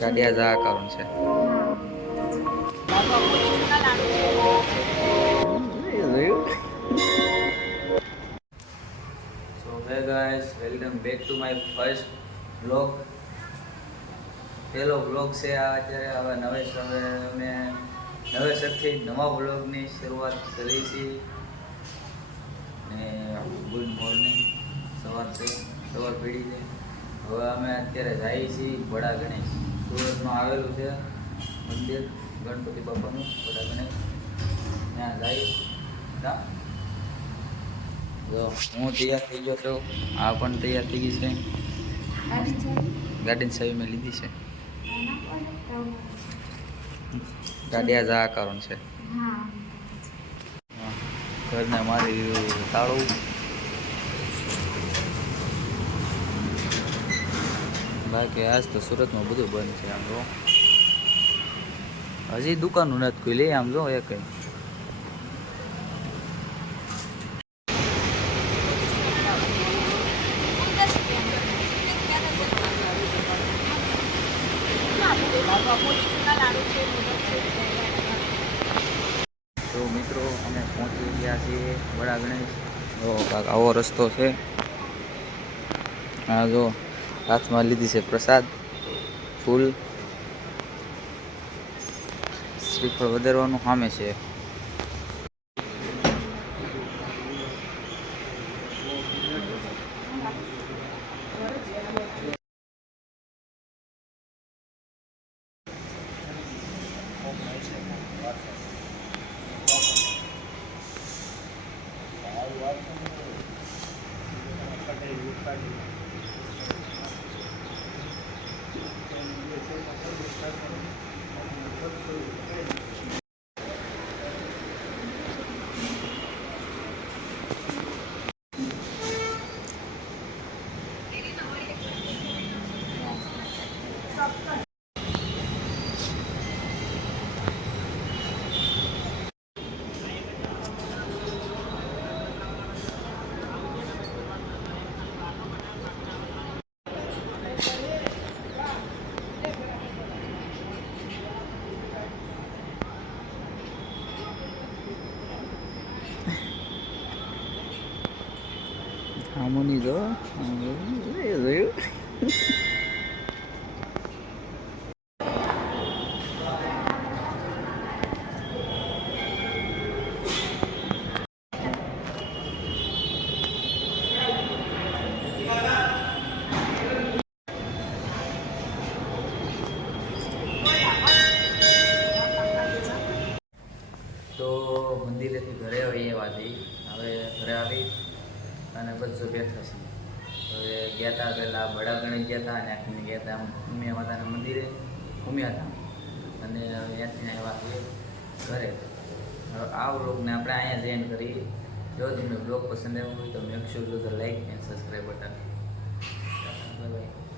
ગાડિયા જા કારણ છે so hey guys welcome back to my first blog પહેલો બ્લોગ છે આ અત્યારે હવે નવેસરથી નવા બ્લોગની શરૂઆત કરી છે ને ગુડ મોર્નિંગ સવાર પડી છે હવે અમે અત્યારે જઈએ છીએ બડા ગણેશ સુરતમાં આવેલું છે મંદિર ગણપતિ બાપાનું બડા ગણેશ ત્યાં જઈએ જો હું તૈયાર થઈ ગયો છું આ પણ તૈયાર થઈ ગઈ છે ગાડીની ચાવી મેં લીધી છે ગાડિયા જા કારણ છે ઘરને મારી તાળું બાકી આજ તો સુરતમાં બધું બંધ છે આમ જો હજી દુકાનો નથી ખુલી આમ જો એક તો મિત્રો અમે પહોંચી ગયા છીએ બડા ગણેશ જો કાંક આવો રસ્તો છે હા જો હાથમાં લીધી છે પ્રસાદ ફૂલ શ્રીફળ વધારવાનું સામે છે હામોની જો જોયું તો મંદિરેથી ઘરે આવીએ વાથી હવે ઘરે આવી અને બધું બેઠા છે હવે ગયા હતા પહેલાં બડા ગણેશ ગયા હતા અને આખીને ગયા હતા ઉમિયા માતાના મંદિરે ઉમિયા હતા અને ત્યાંથી આવ્યા છીએ ઘરે હવે આ વ્લોગને આપણે અહીંયા જ એન્ડ કરીએ જો તમને બ્લોગ પસંદ આવ્યો હોય તો make sure to the like and subscribe button bye bye.